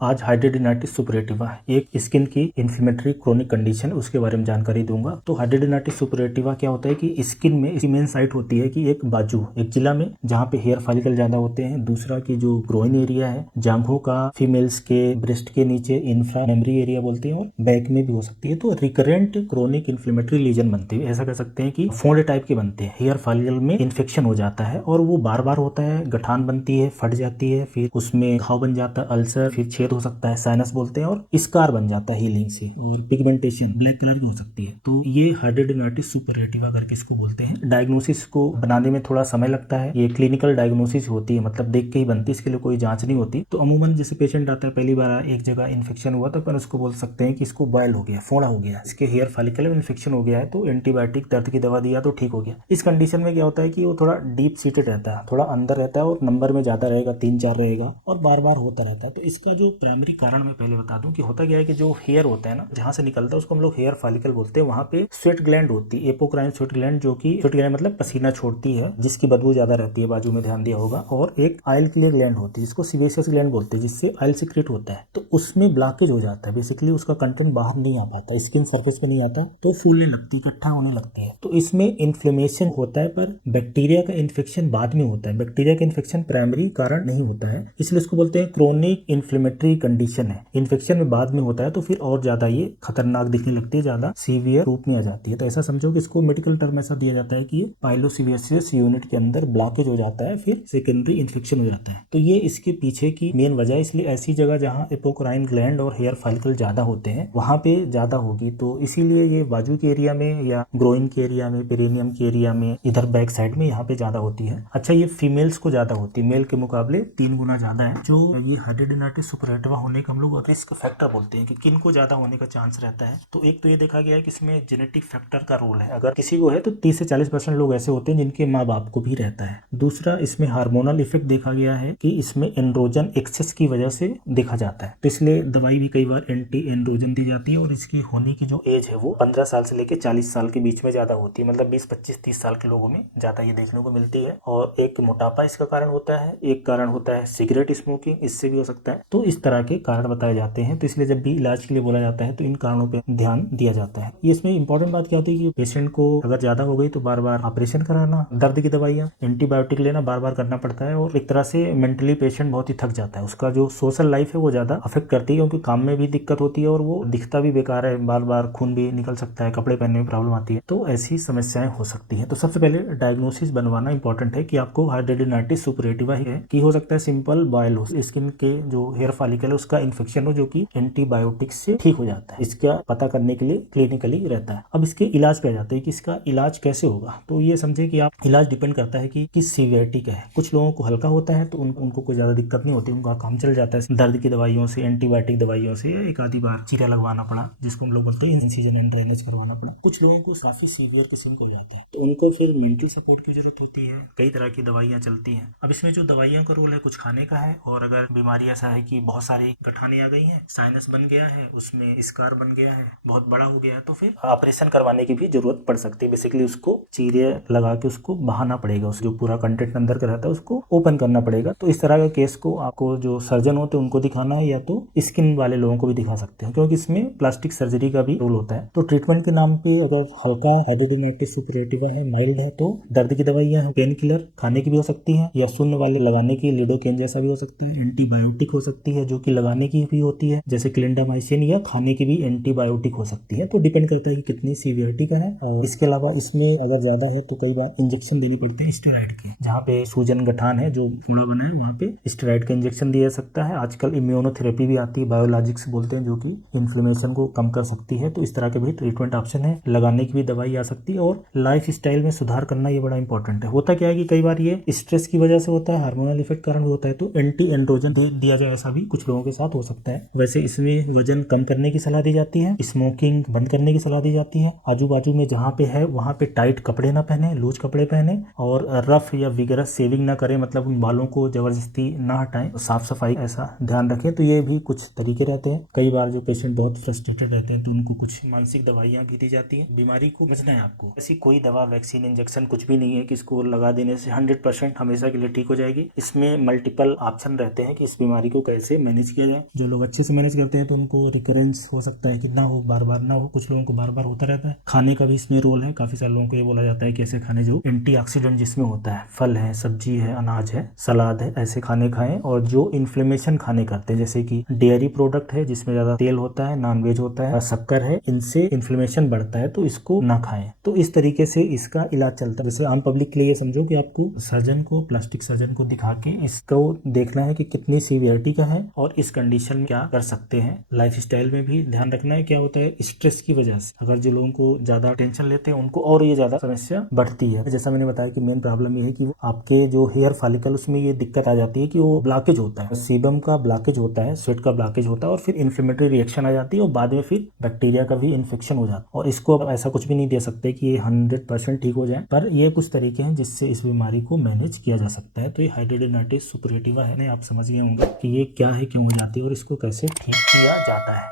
आज हाइड्रोडेनाइटिस सुपरेटिवा एक स्किन की इन्फ्लेमेटरी क्रोनिक कंडीशन उसके बारे में जानकारी दूंगा। तो हाइड्रोडेनाइटिस सुपरेटिवा क्या होता है कि स्किन में इसकी मेन साइट होती है कि एक बाजू एक जिला में जहाँ पे हेयर फॉलिकल ज्यादा होते हैं, दूसरा की जो ग्रोइन एरिया है, जांघों का, फीमेल्स के ब्रेस्ट के नीचे इंफ्रा मेमरी एरिया बोलते हैं, और बैक में भी हो सकती है। तो रिकरेंट क्रोनिक इन्फ्लेमेटरी लीजन बनते हैं, ऐसा कह सकते हैं कि फोल्ड टाइप के बनते हैं। हेयर फॉलिकल में इन्फेक्शन हो जाता है और वो बार बार होता है, गठान बनती है, फट जाती है, फिर उसमें घाव बन जाता है, अल्सर, फिर छेद हो सकता है, साइनस बोलते हैं, और स्कार बन जाता है हीलिंग से, और पिगमेंटेशन ब्लैक कलर की हो सकती है। तो ये हाइड्रोडेनाइटिस सुपरेटिवा करके इसको बोलते हैं। डायग्नोसिस को बनाने में थोड़ा समय लगता है, ये क्लिनिकल डायग्नोसिस होती है, मतलब देख के ही बनती है, इसके लिए कोई जांच नहीं होती। तो अमूमन जैसे पेशेंट आता है, पहली बार एक जगह इन्फेक्शन हुआ तो अपन उसको बोल सकते हैं कि इसको बॉयल हो गया, फोड़ा हो गया, इसके हेयर फॉलिकल में इन्फेक्शन हो गया है, तो एंटीबायोटिक दर्द की दवा दिया तो ठीक हो गया। इस कंडीशन में क्या होता है कि वो थोड़ा डीप सीटेड रहता है, थोड़ा अंदर रहता है, और नंबर में ज्यादा रहेगा, 3-4 रहेगा, और बार बार होता रहता है। तो इसका जो प्राइमरी कारण मैं पहले बता दूं कि होता क्या है कि जो हेयर होता है ना, जहां से निकलता है उसको हम लोग हेयर फॉलिकल बोलते हैं। वहां पे स्वेट ग्लैंड होती है, एपोक्राइन स्वेट ग्लैंड, जो कि स्वेट ग्लैंड मतलब पसीना छोड़ती है, जिसकी बदबू ज्यादा रहती है, बाजू में ध्यान दिया होगा। और एक ऑयल क्लियर ग्लैंड होती है, जिसको सीबेशियस ग्लैंड बोलते हैं, जिससे ऑयल सीक्रेट होता है। तो उसमें ब्लॉकेज हो जाता है, बेसिकली उसका कंटेंट बाहर नहीं आ पाता, स्किन सरफेस पे नहीं आता, तो फूलने लगती है, इकट्ठा होने लगती है। तो इसमें इन्फ्लेमेशन होता है, पर बैक्टीरिया का इन्फेक्शन बाद में होता है। बैक्टीरिया का इन्फेक्शन प्राइमरी कारण नहीं होता है, इसलिए इसको बोलते हैं क्रोनिक इन्फ्लेमेटरी कंडीशन है। इन्फेक्शन में बाद में होता है तो फिर और ज्यादा ये खतरनाक दिखने लगती है, ज्यादा सीवियर रूप में आ जाती है। तो ऐसा समझो कि इसको मेडिकल टर्म ऐसा दिया जाता है कि ये पाइलोसिवियसिस यूनिट के अंदर ब्लॉकेज हो जाता है, फिर सेकेंडरी इन्फेक्शन हो जाता है। तो ये इसके पीछे की मेन वजह, इसलिए ऐसी जगह जहाँ एपोक्राइन ग्लैंड और हेयर फॉलिकल ज्यादा होते हैं वहां पे ज्यादा होगी। तो इसीलिए ये बाजू के एरिया में या ग्रोइन के एरिया में, पेरिनियम के एरिया में, इधर बैक साइड में यहाँ पे ज्यादा होती है। अच्छा, ये फीमेल्स को ज्यादा होती है, मेल के मुकाबले 3 गुना ज्यादा है। जो ये हाइड्रोडेनाइटिस सुपरेटिवा होने का हम लोग रिस्क फैक्टर बोलते हैं कि किन को ज्यादा होने का चांस रहता है। तो एक तो ये देखा गया है कि इसमें जेनेटिक फैक्टर का रोल है, अगर किसी को है तो 30 से 40% लोग ऐसे होते हैं जिनके माँ बाप को भी रहता है। दूसरा, इसमें हार्मोनल इफेक्ट देखा गया है कि इसमें एंड्रोजन एक्सेस की वजह से देखा जाता है, तो इसलिए दवाई भी कई बार एंटी एंड्रोजन दी जाती है। और इसकी होने की जो एज है वो 15 साल से लेकर 40 साल के बीच में ज्यादा होती है, मतलब 20, 25, 30 साल के लोगों में ज्यादा ये देखने को मिलती है। और एक मोटापा इसका कारण होता है, एक कारण होता है सिगरेट स्मोकिंग, इससे भी हो सकता है। तो इस तरह के कारण बताए जाते हैं। तो इसलिए जब भी इलाज के लिए बोला जाता है तो इन कारणों पे ध्यान दिया जाता है। ये इसमें इंपॉर्टेंट बात क्या होती है कि पेशेंट को अगर ज्यादा हो गई तो बार बार ऑपरेशन कराना, दर्द की दवाइयाँ, एंटीबायोटिक लेना बार बार करना पड़ता है, और एक तरह से मेंटली पेशेंट बहुत ही थक जाता है। उसका जो सोशल लाइफ है वो ज्यादा अफेक्ट करती है, क्योंकि काम में भी दिक्कत होती है और वो दिखता भी बेकार है, बार बार खून भी निकल सकता है, कपड़े पहनने में प्रॉब्लम आती है। तो ऐसी समस्याएं हो सकती है। तो सबसे पहले डायग्नोसिस बनवाना इंपॉर्टेंट है कि आपको हाइड्रोडेनाइटिस सुपरेटिवा है, कि हो सकता है सिंपल बॉयल हो, स्किन के जो हेयर फॉलिकल है उसका इन्फेक्शन हो, जो कि एंटीबायोटिक से ठीक हो जाता है। इसका पता करने के लिए क्लिनिकली रहता है। अब इसके इलाज पे आ जाते हैं कि इसका इलाज कैसे होगा। तो ये समझे कि आप इलाज डिपेंड करता है कि किस सीवियरिटी का है। कुछ लोगों को हल्का होता है तो उनको कोई ज्यादा दिक्कत नहीं होती, उनका काम चल जाता है दर्द की दवाइयों से, एंटीबायोटिक दवाइयों से। एक आधी बार चीरा लगवाना पड़ा, जिसको हम लोग बोलते हैं इंसिजन एंड ड्रेनेज करवाना पड़ा। कुछ लोगों को काफी सीवियर किस्म का हो जाता है, तो उनको फिर मेंटल सपोर्ट की जरूरत होती है। कई तरह की दवाइयाँ चलती हैं। अब इसमें जो दवाइयों का रोल है, कुछ खाने का है, और अगर बीमारी ऐसा है कि बहुत सारी गठाने आ गई हैं, साइनस बन गया है, उसमें स्कार बन गया है, बहुत बड़ा हो गया है, तो फिर ऑपरेशन करवाने की भी जरूरत पड़ सकती है। बेसिकली उसको चीरे लगा के उसको बहाना पड़ेगा, उस जो पूरा कंटेंट अंदर का रहता है उसको ओपन करना पड़ेगा। तो इस तरह के केस को आपको जो सर्जन होते हैं उनको दिखाना है, या तो स्किन वाले लोगों को भी दिखा सकते हैं, क्योंकि इसमें प्लास्टिक सर्जरी का भी रोल होता है। तो ट्रीटमेंट के नाम पे अगर हल्का हाइड्रोडेनाइटिस सुपरेटिवा है, माइल्ड है, तो दर्द की दवाइयां हैं, पेन किलर खाने की भी हो सकती है, या शून्य वाले लगाने की लिडोकेन जैसा भी हो सकता है, एंटीबायोटिक हो सकती है जो कि लगाने की भी होती है जैसे क्लिंडामाइसिन, या खाने की भी एंटीबायोटिक हो सकती है। तो डिपेंड करता है कि कितनी सीवियरिटी का है। और इसके अलावा इसमें अगर ज्यादा है तो कई बार इंजेक्शन देने पड़ते हैं स्टेरॉइड के, जहाँ पे सूजन गठान है जो फूड़ा बना है वहाँ पे स्टेरॉइड का इंजेक्शन दिया जा सकता है। आजकल इम्यूनोथेरेपी भी आती है, बायोलॉजिक्स बोलते हैं, जो कि इन्फ्लेमेशन को कम कर सकती है। तो इस तरह के भी ट्रीटमेंट ऑप्शन है, लगाने की भी दवाई आ सकती है। और लाइफ स्टाइल में सुधार करना ये बड़ा इंपॉर्टेंट है। होता क्या है कि कई बार ये स्ट्रेस की वजह से होता है, हार्मोनल इफेक्ट कारण भी होता है, तो एंटी एंड्रोजन दिया जाए, ऐसा भी कुछ लोगों के साथ हो सकता है। वैसे इसमें वजन कम करने की सलाह दी जाती है, स्मोकिंग बंद करने की सलाह दी जाती है, आजू बाजू में जहाँ पे है वहाँ पे टाइट कपड़े ना पहने, लूज कपड़े पहने, और रफ या विगरस सेविंग ना करें, मतलब उन बालों को जबरदस्ती ना हटाएं, साफ सफाई ऐसा ध्यान रखें। तो ये भी कुछ तरीके रहते हैं। कई बार जो पेशेंट बहुत फ्रस्ट्रेटेड रहते हैं तो उनको कुछ मानसिक दवाइयाँ भी दी जाती है। बीमारी को समझना है आपको, ऐसी कोई दवा, वैक्सीन, इंजेक्शन कुछ भी नहीं है कि इसको लगा देने से 100% हमेशा के लिए ठीक हो जाएगी। इसमें मल्टीपल ऑप्शन रहते हैं कि इस बीमारी को कैसे मैनेज किया जाए। जो लोग अच्छे से मैनेज करते हैं तो उनको रिकरेंस हो सकता है कि ना हो, बार बार ना हो, कुछ लोगों को बार बार होता रहता है। खाने का भी इसमें रोल है। काफी सारे लोगों को ये बोला जाता है कि ऐसे खाने जो एंटीऑक्सीडेंट जिसमें होता है, फल है, सब्जी है, अनाज है, सलाद है, ऐसे खाने खाएं। और जो इन्फ्लेमेशन खाने करते हैं जैसे कि डेयरी प्रोडक्ट है जिसमें ज्यादा तेल होता है, नॉनवेज होता है, शक्कर है, इनसे इन्फ्लेमेशन बढ़ता है तो इसको ना खाएं। तो इस तरीके से इसका इलाज चलता है। जैसे आम पब्लिक के लिए समझो कि आपको सर्जन को, प्लास्टिक सर्जन को दिखा के इसको देखना है कि कितनी सीवियरिटी का है और इस कंडीशन में क्या कर सकते हैं। लाइफस्टाइल में भी ध्यान रखना है। क्या होता है, स्ट्रेस की वजह से अगर जो लोगों को ज्यादा टेंशन लेते हैं उनको और ये ज्यादा समस्या बढ़ती है। जैसा मैंने बताया कि मेन प्रॉब्लम ये है कि आपके जो हेयर फॉलिकल उसमें ये दिक्कत आ जाती है कि वो ब्लॉकेज होता है, सीबम का ब्लॉकेज होता है, स्वेट का ब्लॉकेज होता है और फिर इन्फ्लेमेटरी रिएक्शन आ जाती है और बाद में फिर बैक्टीरिया का भी इन्फेक्शन हो जाता है। और इसको अब ऐसा कुछ भी नहीं दे सकते कि ये 100% ठीक हो जाए, पर ये कुछ तरीके हैं जिससे इस बीमारी को मैनेज किया जा सकता है। तो ये हाइड्रोडेनाइटिस सुपरएटिवा है, आप समझ गए होंगे कि ये क्या है, क्यों हो जाती है और इसको कैसे ठीक किया जाता है।